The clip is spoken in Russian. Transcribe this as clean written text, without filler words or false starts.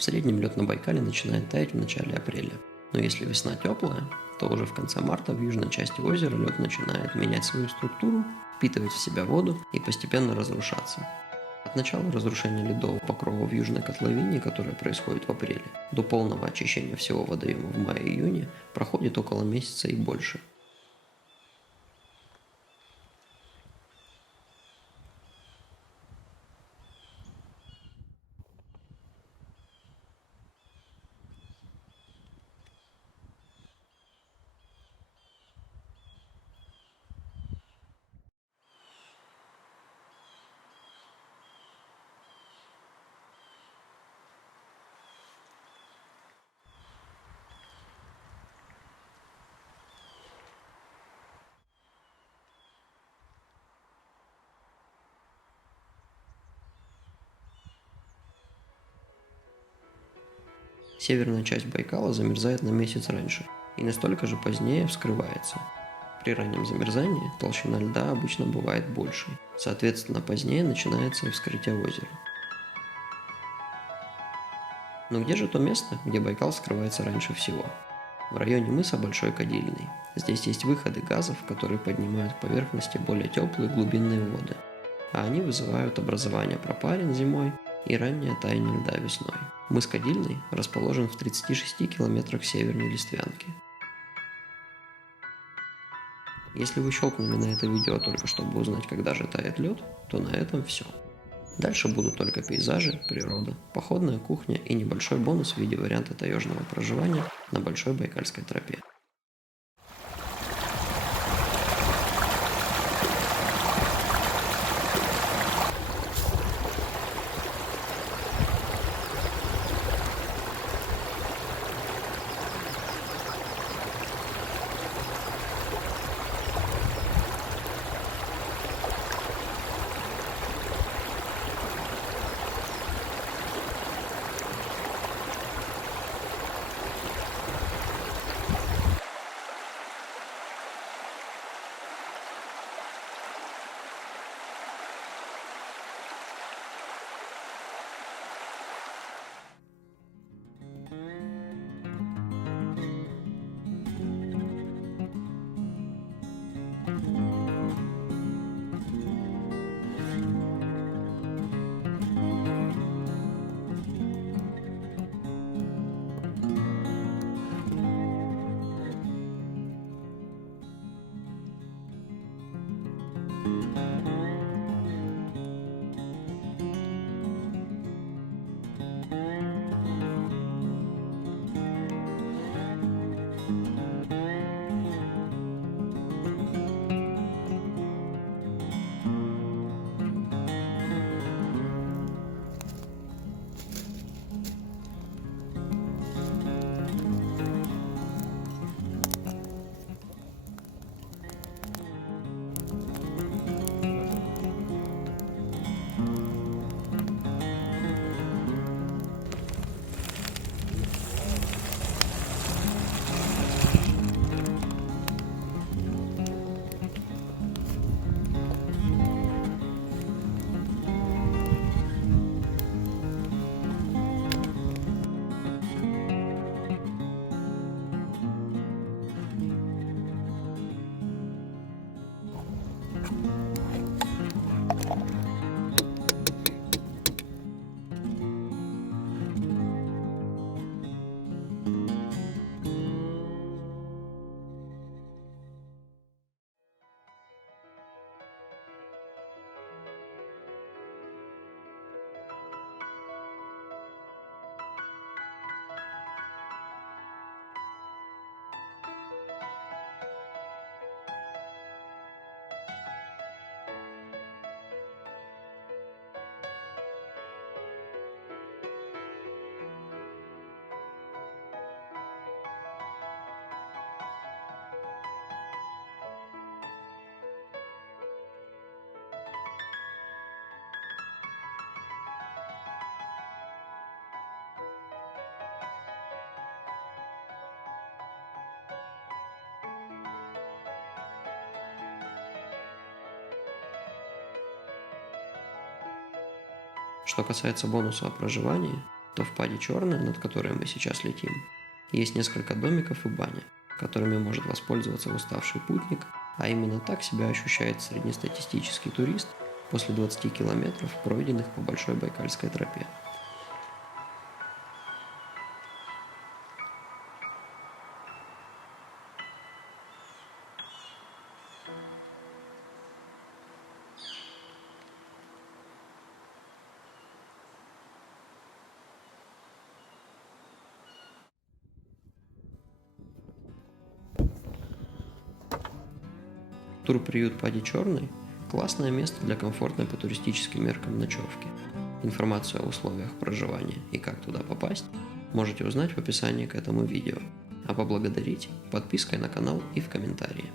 В среднем лед на Байкале начинает таять в начале апреля. Но если весна теплая, то уже в конце марта в южной части озера лед начинает менять свою структуру, впитывать в себя воду и постепенно разрушаться. От начала разрушения ледового покрова в южной котловине, которое происходит в апреле, до полного очищения всего водоема в мае-июне проходит около месяца и больше. Северная часть Байкала замерзает на месяц раньше и настолько же позднее вскрывается. При раннем замерзании толщина льда обычно бывает большей, соответственно позднее начинается и вскрытие озера. Но где же то место, где Байкал скрывается раньше всего? В районе мыса Большой Кадильный. Здесь есть выходы газов, которые поднимают к поверхности более теплые глубинные воды, а они вызывают образование пропарин зимой и раннее таяние льда весной. Мыс Кадильный расположен в 36 километрах северней Листвянки. Если вы щелкнули на это видео только чтобы узнать, когда же тает лед, то на этом все. Дальше будут только пейзажи, природа, походная кухня и небольшой бонус в виде варианта таежного проживания на Большой Байкальской тропе. Что касается бонуса о проживании, то в паде Черное, над которой мы сейчас летим, есть несколько домиков и баня, которыми может воспользоваться уставший путник, а именно так себя ощущает среднестатистический турист после 20 километров, пройденных по Большой Байкальской тропе. Турприют Пади Черный – классное место для комфортной по туристическим меркам ночевки. Информацию о условиях проживания и как туда попасть можете узнать в описании к этому видео, а поблагодарить подпиской на канал и в комментарии.